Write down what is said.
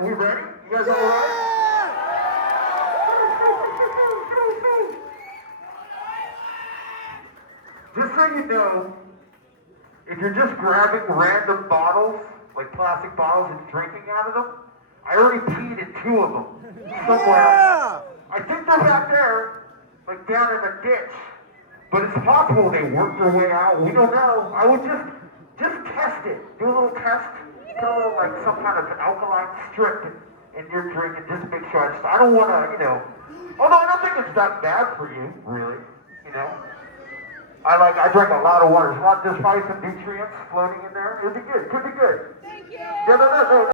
right, we ready? You guys all right? Just so you know, if you're just grabbing random bottles, like plastic bottles, and drinking out of them, I already peed in 2 of them somewhere. I think they're back there, like down in the ditch. But it's possible they worked their way out. We don't know. I would just test it. Do a little test. Put a little, like, some kind of alkaline strip in your drink and just make sure. I don't want to, although I don't think it's that bad for you, really, I drink a lot of water. There's probably some nutrients floating in there. It'll be good. Could be good. Thank you. Yeah, no.